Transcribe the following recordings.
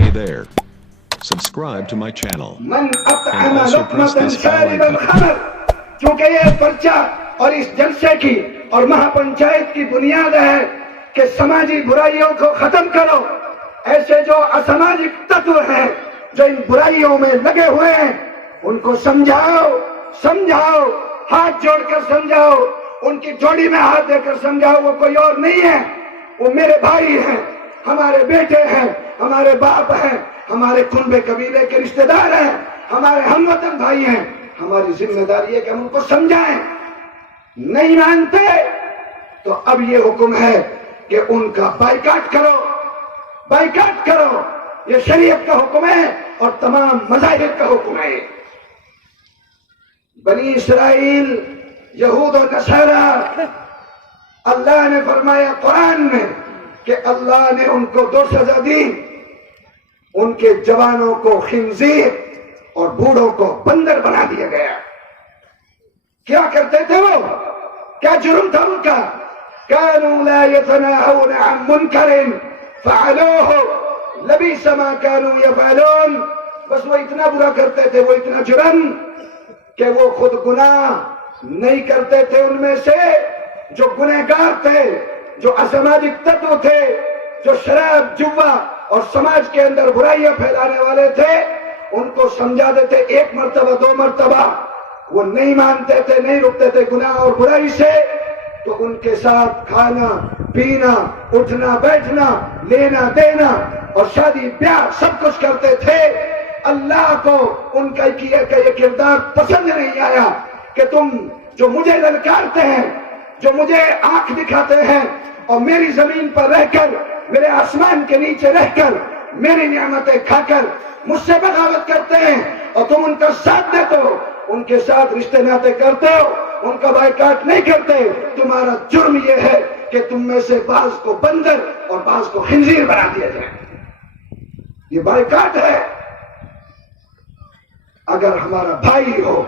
Hey there. Subscribe to my channel. من اطعم And also press لقمة this bell Sharib icon. الخمر. چونکہ یہ پرچہ اور اس جلسے کی اور مہا پنچایت کی بنیاد ہے کہ سماجی برائیوں کو ختم کرو. ایسے جو اسماجک تتو ہیں جو ان برائیوں میں لگے ہوئے ہیں ان کو سمجھاؤ, ہاتھ جوڑ کر سمجھاؤ, ان کی جوڑی میں ہاتھ دے کر سمجھاؤ. وہ کوئی اور نہیں ہے, وہ میرے بھائی ہیں, ہمارے بیٹے ہیں, ہمارے باپ ہیں, ہمارے کنبے قبیلے کے رشتہ دار ہیں, ہمارے ہم وطن بھائی ہیں. ہماری ذمہ داری ہے کہ ہم ان کو سمجھائیں. نہیں مانتے تو اب یہ حکم ہے کہ ان کا بائیکاٹ کرو. یہ شریعت کا حکم ہے اور تمام مذاہب کا حکم ہے. بنی اسرائیل, یہود و نصارہ, اللہ نے فرمایا قرآن میں کہ اللہ نے ان کو 2 سزا دی. ان کے جوانوں کو خنزیر اور بوڑھوں کو بندر بنا دیا گیا. کیا کرتے تھے وہ؟ کیا جرم تھا ان کا؟ كانوا لا يتناهون عن منكر فعلوه لبئس ما كانوا يفعلون. بس وہ اتنا برا کرتے تھے, وہ اتنا جرم کہ وہ خود گناہ نہیں کرتے تھے. ان میں سے جو گنہگار تھے, جو اسماجک تتو تھے, جو شراب جوا اور سماج کے اندر برائیاں پھیلانے والے تھے, ان کو سمجھا دیتے 1 مرتبہ 2 مرتبہ. وہ نہیں مانتے تھے, نہیں رکتے تھے گناہ اور برائی سے, تو ان کے ساتھ کھانا پینا, اٹھنا بیٹھنا, لینا دینا اور شادی بیاہ سب کچھ کرتے تھے. اللہ کو ان کا یہ کردار پسند نہیں آیا کہ تم جو مجھے للکارتے ہیں, جو مجھے آنکھ دکھاتے ہیں اور میری زمین پر رہ کر, میرے آسمان کے نیچے رہ کر, میری نعمتیں کھا کر مجھ سے بغاوت کرتے ہیں, اور تم ان کا ساتھ دیتے ہو, ان کے ساتھ رشتے ناطے کرتے ہو, ان کا بائیکاٹ نہیں کرتے. تمہارا جرم یہ ہے کہ تم میں سے بعض کو بندر اور بعض کو خنزیر بنا دیا جائے. یہ بائیکاٹ ہے. اگر ہمارا بھائی ہو,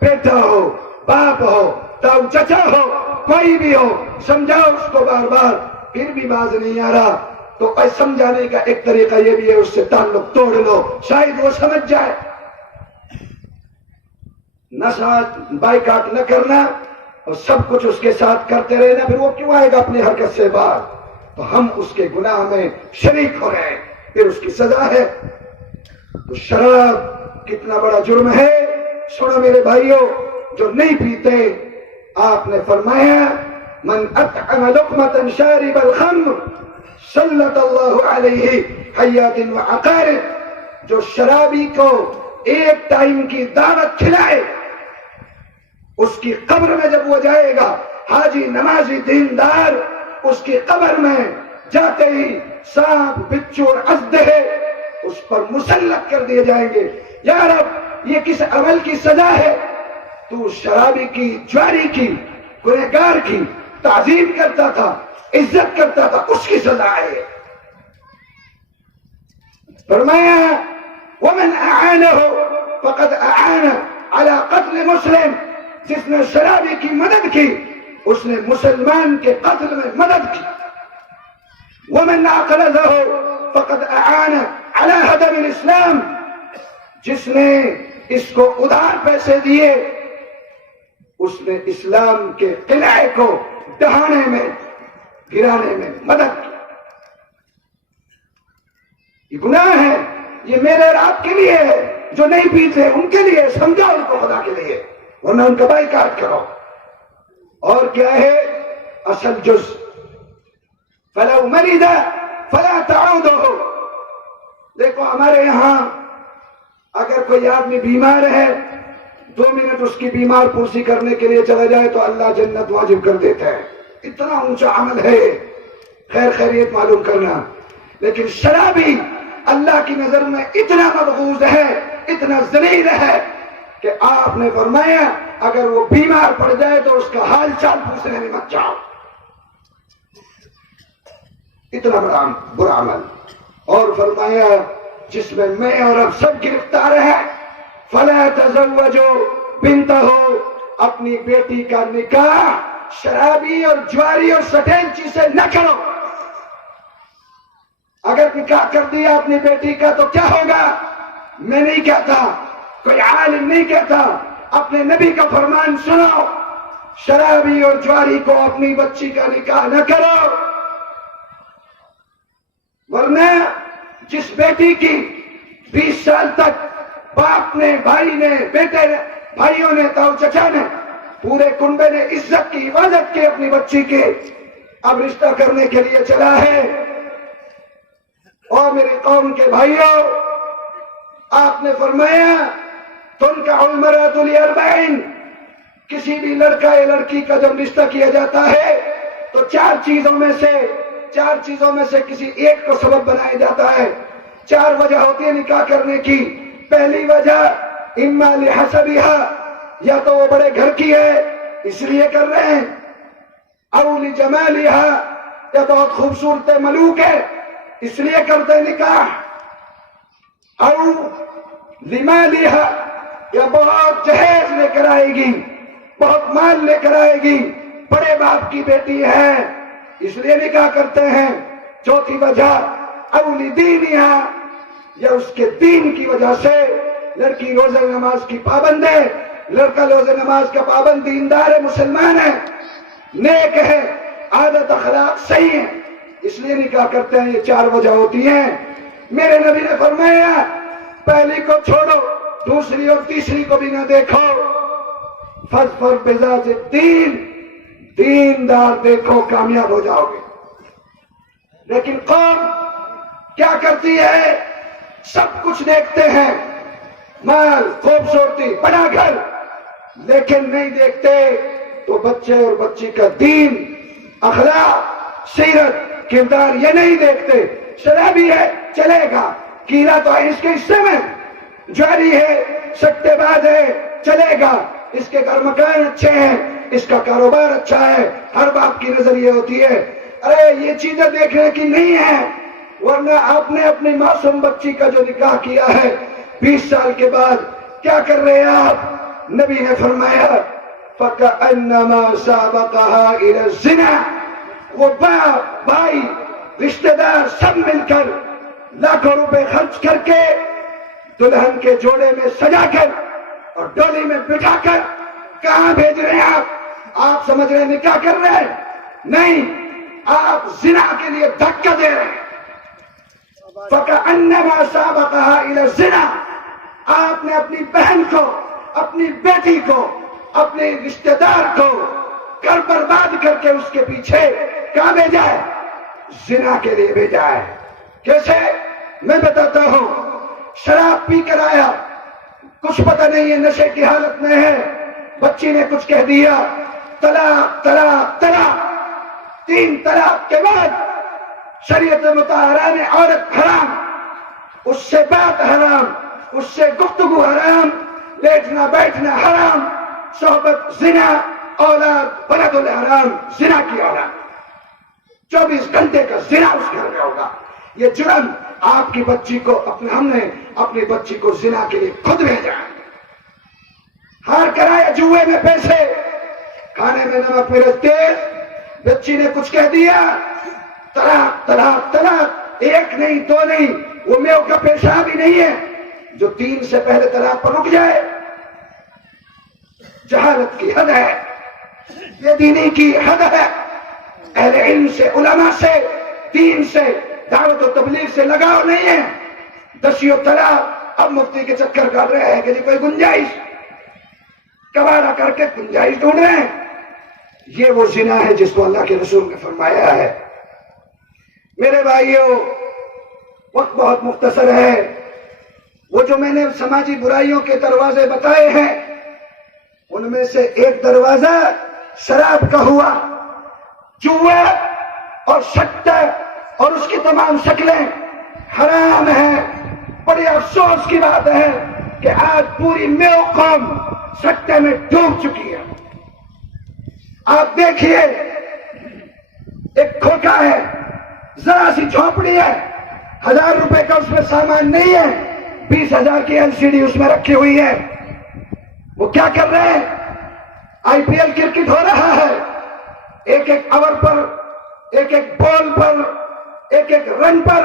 بیٹا ہو, باپ ہو, تاؤ چچا ہو, کوئی بھی ہو, سمجھاؤ اس کو بار بار, پھر بھی باز نہیں آ رہا تو سمجھانے کا ایک طریقہ یہ بھی ہے, اس سے تعلق توڑ لو, شاید وہ سمجھ جائے. نہ ساتھ بائیکاٹ نہ کرنا اور سب کچھ اس کے ساتھ کرتے رہنا, پھر وہ کیوں آئے گا اپنی حرکت سے باہر؟ تو ہم اس کے گناہ میں شریک ہو رہے ہیں, پھر اس کی سزا ہے. تو شراب کتنا بڑا جرم ہے. سنو میرے بھائیوں جو نہیں پیتے, آپ نے فرمایا من اطعم لقمة شارب الخمر سلط اللہ علیہ حیات وعقارب. جو شرابی کو ایک ٹائم کی دعوت کھلائے, اس کی قبر میں جب وہ جائے گا, حاجی نمازی دیندار, اس کی قبر میں جاتے ہی سانپ بچھو اور اژدہے اس پر مسلط کر دیے جائیں گے. یا رب یہ کس عمل کی سزا ہے؟ تو شرابی کی, جواری کی, گنہگار کی تعظیم کرتا تھا, عزت کرتا تھا, اس کی سزا ہے. فرمایا ومن اعانه فقد اعان على قتل مسلم. جس نے شرابی کی مدد کی اس نے مسلمان کے قتل میں مدد کی. ومن اقرضه فقد اعان على هدم الاسلام. جس نے اس کو ادھار پیسے دیے اس نے اسلام کے قلعے کو ڈھانے میں, گرانے میں مدد کی. یہ گناہ ہے, یہ میرے اور آپ کے لیے ہے. جو نہیں پیتے ان کے لیے, سمجھاؤ ان کو خدا کے لیے, ورنہ ان کا بائیکاٹ کرو. اور کیا ہے اصل جز؟ فلو مرض فلا تعودوا. دیکھو ہمارے یہاں اگر کوئی آدمی بیمار ہے, 2 منٹ اس کی بیمار پرسی کرنے کے لیے چلا جائے تو اللہ جنت واجب کر دیتا ہے. اتنا اونچا عمل ہے خیر خیریت معلوم کرنا. لیکن شرابی اللہ کی نظر میں اتنا مبغوض ہے, اتنا ذلیل ہے کہ آپ نے فرمایا اگر وہ بیمار پڑ جائے تو اس کا حال چال پوچھنے میں مت جاؤ. اتنا بڑا برا عمل. اور فرمایا جس میں اور اب سب گرفتار ہیں, فلا تزوجوا بنتہ, اپنی بیٹی کا نکاح شرابی اور جواری اور سٹینچی سے نہ کرو. اگر نکاح کر دیا اپنی بیٹی کا تو کیا ہوگا؟ میں نہیں کہتا، کوئی عالم نہیں کہتا، اپنے نبی کا فرمان سنو، شرابی اور جواری کو اپنی بچی کا نکاح نہ کرو، ورنہ جس بیٹی کی 20 سال تک باپ نے، بھائی نے، بیٹے نے، بھائیوں نے، تاؤ چچا نے، پورے کنبے نے عزت کی حفاظت کی اپنی بچی کے، اب رشتہ کرنے کے لیے چلا ہے۔ اور میری قوم کے بھائیوں، آپ نے فرمایا تنکح المرأۃ ل40، کسی بھی لڑکا یا لڑکی کا جب رشتہ کیا جاتا ہے تو چار چیزوں میں سے کسی ایک کو سبب بنایا جاتا ہے۔ 4 وجہ ہوتی ہے نکاح کرنے کی۔ پہلی وجہ اما لحسبها، یا تو وہ بڑے گھر کی ہے اس لیے کر رہے ہیں، او لجمالها، یا بہت خوبصورت ملوک ہے اس لیے کرتے نکاح، او لمالها، یا بہت جہیز لے کر آئے گی، بہت مال لے کر آئے گی، بڑے باپ کی بیٹی ہے اس لیے نکاح کرتے ہیں۔ چوتھی وجہ او لدینها، یا اس کے دین کی وجہ سے، لڑکی روزہ نماز کی پابند ہے، لڑکا روزہ نماز کا پابند دیندار ہے، مسلمان ہے، نیک ہے، عادت اخلاق صحیح ہے، اس لیے نکاح کرتے ہیں۔ یہ 4 وجہ ہوتی ہیں۔ میرے نبی نے فرمایا پہلی کو چھوڑو، دوسری اور تیسری کو بھی نہ دیکھو، فاظفر بذات الدین، دیندار دیکھو کامیاب ہو جاؤ گے۔ لیکن قوم کیا کرتی ہے؟ سب کچھ دیکھتے ہیں، مال، خوبصورتی، بڑا گھر، لیکن نہیں دیکھتے تو بچے اور بچی کا دین، اخلاق، سیرت، کردار یہ نہیں دیکھتے۔ شرابی ہے چلے گا، کیڑا تو ہے اس کے حصے میں، جواری ہے، سٹے باز ہے چلے گا، اس کے گھر مکان اچھے ہیں، اس کا کاروبار اچھا ہے، ہر باپ کی نظر یہ ہوتی ہے ارے یہ چیزیں دیکھنے کی نہیں ہے۔ ورنہ آپ نے اپنی معصوم بچی کا جو نکاح کیا ہے 20 سال کے بعد کیا کر رہے ہیں آپ؟ نبی نے فرمایا فَكَأَنَّمَا سَابَقَهَا إِلَى الزِّنَا، وہ باپ، بھائی، رشتہ دار سب مل کر لاکھوں روپے خرچ کر کے دلہن کے جوڑے میں سجا کر اور ڈولی میں بٹھا کر کہاں بھیج رہے ہیں آپ سمجھ رہے ہیں نکاح کر رہے ہیں؟ نہیں، آپ زنا کے لیے دھکا دے رہے ہیں۔ فَكَأَنَّمَا سَابَقَهَا إِلَى الزِّنَا، آپ نے اپنی بہن کو، اپنی بیٹی کو، اپنے رشتہ دار کو کر برباد کر کے اس کے پیچھے کہاں بھیجا ہے؟ زنا کے لیے بھیجا ہے۔ کیسے؟ میں بتاتا ہوں۔ شراب پی کر آیا، کچھ پتہ نہیں ہے، نشے کی حالت میں ہے، بچی نے کچھ کہہ دیا، طلاق طلاق طلاق، 3 طلاق کے بعد شریعت مطہرہ نے عورت حرام، اس سے بات حرام، اس سے گفتگو حرام، لیٹنا بیٹھنا حرام، صحبت زنا، اولاد ولد الحرام، زنا کی اولاد، 24 گھنٹے کا زنا اس گھر میں ہوگا۔ یہ جرم آپ کی بچی کو ہم نے اپنی بچی کو زنا کے لیے خود بھیجا ہے۔ ہار کرایا جوئے میں پیسے، کھانے میں نمک مرچ تیل، بچی نے کچھ کہہ دیا، طلاق طلاق طلاق، 1 نہیں 2 نہیں، وہ میو کا پیشاب ہی نہیں ہے جو 3 سے پہلے طلاق پر رک جائے۔ جہالت کی حد ہے، بے دینی کی حد ہے۔ اہل علم سے، علماء سے، دین سے، دعوت و تبلیغ سے لگاؤ نہیں ہے۔ 10 طلاق، اب مفتی کے چکر کر رہے ہیں کہ کوئی گنجائش، کباڑہ کر کے گنجائش ڈھونڈ رہے ہیں۔ یہ وہ زنا ہے جس کو اللہ کے رسول نے فرمایا ہے۔ میرے بھائیوں، وقت بہت مختصر ہے۔ وہ جو میں نے سماجی برائیوں کے دروازے بتائے ہیں ان میں سے ایک دروازہ شراب کا ہوا، جوا اور سٹہ اور اس کی تمام شکلیں حرام ہیں۔ بڑی افسوس کی بات ہے کہ آج پوری میو قوم سٹے میں ڈوب چکی ہے۔ آپ دیکھیے، ایک کھوکا ہے، ذرا سی جھونپڑی ہے، 1000 روپے کا اس میں سامان نہیں ہے، 20,000 کی LCD اس میں رکھی ہوئی ہے۔ وہ کیا کر رہے ہیں؟ IPL کرکٹ ہو رہا ہے، ایک ایک اوور پر، ایک ایک بال پر، ایک ایک رن پر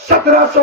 1700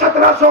1700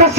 10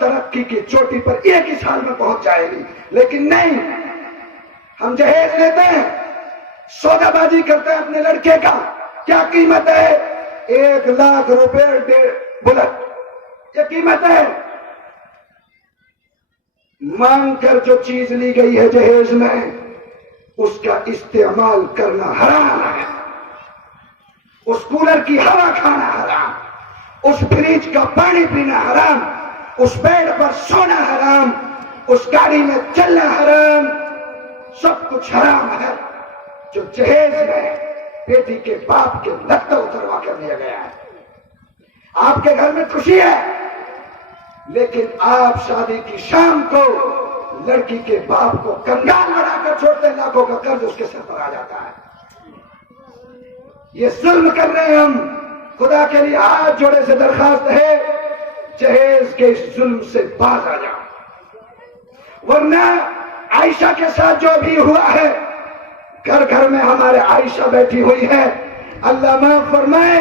ترقی کی چوٹی پر ایک ہی سال میں پہنچ جائے گی، لیکن نہیں، ہم جہیز لیتے ہیں، سودا بازی کرتے ہیں اپنے لڑکے کا، کیا قیمت ہے؟ 1,00,000 روپے بلٹ، یہ قیمت ہے۔ مانگ کر جو چیز لی گئی ہے جہیز میں، اس کا استعمال کرنا حرام ہے، اس کولر کی ہوا کھانا حرام، اس فریج کا پانی پینا حرام، اس بیڈ پر سونا حرام، اس گاڑی میں چلنا حرام، سب کچھ حرام ہے جو جہیز میں بیٹی کے باپ کے لگتا اتروا کر دیا گیا ہے۔ آپ کے گھر میں خوشی ہے، لیکن آپ شادی کی شام کو لڑکی کے باپ کو کنگال بنا کر چھوڑتے ہیں، لاکھوں کا قرض اس کے سر پر آ جاتا ہے۔ یہ ظلم کر رہے ہیں ہم۔ خدا کے لیے ہاتھ جوڑے سے درخواست ہے، جہیز کے اس ظلم سے باز آ جاؤ، ورنہ عائشہ کے ساتھ جو بھی ہوا ہے، گھر گھر میں ہمارے عائشہ بیٹھی ہوئی ہے، اللہ معاف فرمائے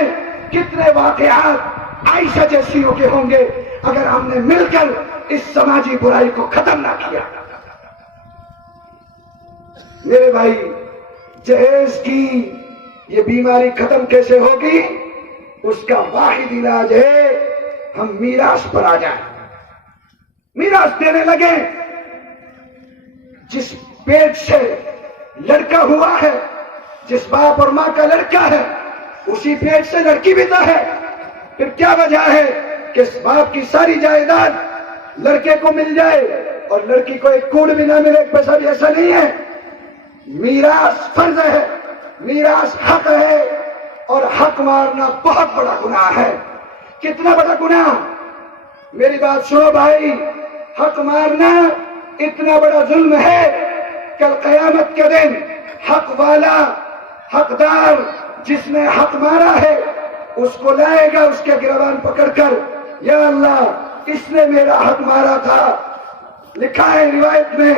کتنے واقعات عائشہ جیسیوں کے ہوں گے اگر ہم نے مل کر اس سماجی برائی کو ختم نہ کیا۔ میرے بھائی، جہیز کی یہ بیماری ختم کیسے ہوگی؟ اس کا واحد علاج ہے ہم میراث پر آ جائیں، میراث دینے لگے۔ جس پیٹ سے لڑکا ہوا ہے، جس باپ اور ماں کا لڑکا ہے، اسی پیٹ سے لڑکی بھی تو ہے۔ پھر کیا وجہ ہے کہ اس باپ کی ساری جائیداد لڑکے کو مل جائے اور لڑکی کو ایک کوڑ بھی نہ ملے، ایک پیسہ بھی؟ ایسا نہیں ہے۔ میراث فرض ہے، میراث حق ہے، اور حق مارنا بہت بڑا گناہ ہے۔ کتنا بڑا گناہ؟ میری بات سنو بھائی، حق مارنا اتنا بڑا ظلم ہے، کل قیامت کے دن حق والا، حقدار جس نے حق مارا ہے، اس کو لائے گا اس کے گریبان پکڑ کر، یا اللہ اس نے میرا حق مارا تھا۔ لکھا ہے روایت میں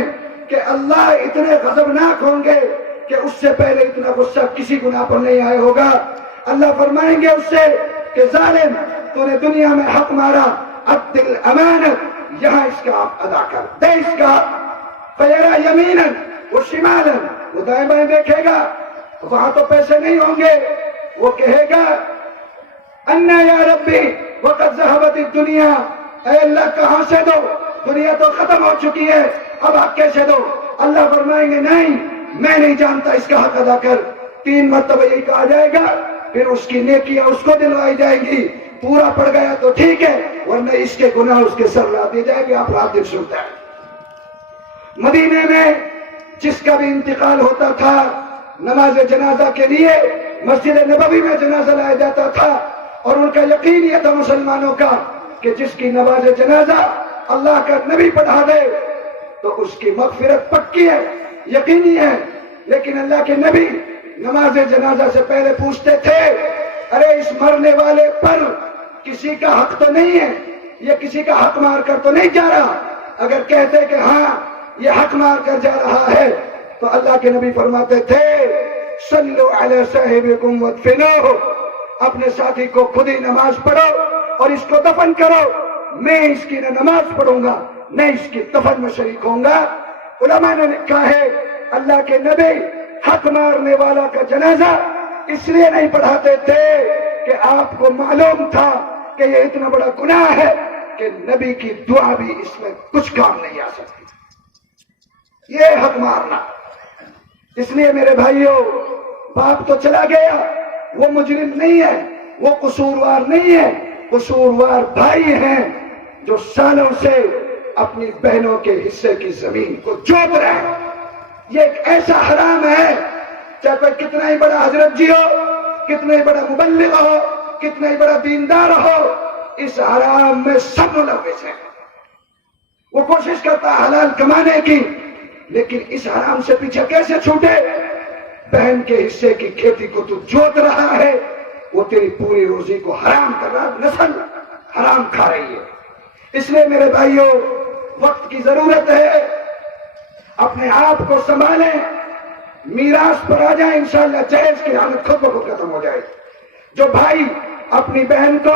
کہ اللہ اتنے غضبناک ہوں گے کہ اس سے پہلے اتنا غصہ کسی گناہ پر نہیں آیا ہوگا۔ اللہ فرمائیں گے اس سے کہ ظالم، تو نے دنیا میں حق مارا، عد الامانت، یہاں اس کا حق ادا کر دے، اس کا فیرا یمیناً و شمالاً، وہ دائیں بائیں دیکھے گا، وہاں تو پیسے نہیں ہوں گے، وہ کہے گا انا یا ربی وقد ذهبت الدنیا، اے اللہ کہاں سے دو، دنیا تو ختم ہو چکی ہے، اب حق کیسے دو؟ اللہ فرمائیں گے نہیں، میں نہیں جانتا، اس کا حق ادا کر۔ 3 مرتبہ یہی کہا جائے گا، پھر اس کی نیکیاں اس کو دلوائی جائیں گی، پورا پڑ گیا تو ٹھیک ہے، ورنہ اس کے گناہ اس کے سر لا دی جائے گی۔ آپ رات دن سنتا ہے مدینے میں جس کا بھی انتقال ہوتا تھا، نماز جنازہ کے لیے مسجد نبوی میں جنازہ لایا جاتا تھا، اور ان کا یقین یہ تھا مسلمانوں کا کہ جس کی نماز جنازہ اللہ کا نبی پڑھا دے تو اس کی مغفرت پکی ہے، یقینی ہے۔ لیکن اللہ کے نبی نماز جنازہ سے پہلے پوچھتے تھے، ارے اس مرنے والے پر کسی کا حق تو نہیں ہے، یہ کسی کا حق مار کر تو نہیں جا رہا؟ اگر کہتے کہ ہاں یہ حق مار کر جا رہا ہے تو اللہ کے نبی فرماتے تھے، صلو علی صاحبکم وادفنوہ، اپنے ساتھی کو خود ہی نماز پڑھو اور اس کو دفن کرو، میں اس کی نہ نماز پڑھوں گا نہ اس کی دفن میں شریک ہوں گا۔ علماء نے لکھا ہے اللہ کے نبی حق مارنے والا کا جنازہ اس لیے نہیں پڑھاتے تھے کہ آپ کو معلوم تھا کہ یہ اتنا بڑا گناہ ہے کہ نبی کی دعا بھی اس میں کچھ کام نہیں آ سکتی، یہ حق مارنا۔ اس لیے میرے بھائیوں، باپ تو چلا گیا، وہ مجرم نہیں ہے، وہ قصوروار نہیں ہے، قصوروار بھائی ہیں جو سالوں سے اپنی بہنوں کے حصے کی زمین کو جوت رہے ہیں۔ یہ ایک ایسا حرام ہے، چاہے کوئی کتنا ہی بڑا حضرت جی ہو، کتنا ہی بڑا مبلغ ہو، کتنا ہی بڑا دیندار ہو، اس حرام میں سب ملوث ہیں۔ وہ کوشش کرتا ہے حلال کمانے کی، لیکن اس حرام سے پیچھے کیسے چھوٹے؟ بہن کے حصے کی کھیتی کو تو جوت رہا ہے، وہ تیری پوری روزی کو حرام کر رہا، نسل حرام کھا رہی ہے۔ اس لیے میرے بھائیوں، وقت کی ضرورت ہے، اپنے آپ کو سنبھالیں، میراث پر آ جائیں، انشاءاللہ جہیز کی حالت خود بخود ختم ہو جائے۔ جو بھائی اپنی بہن کو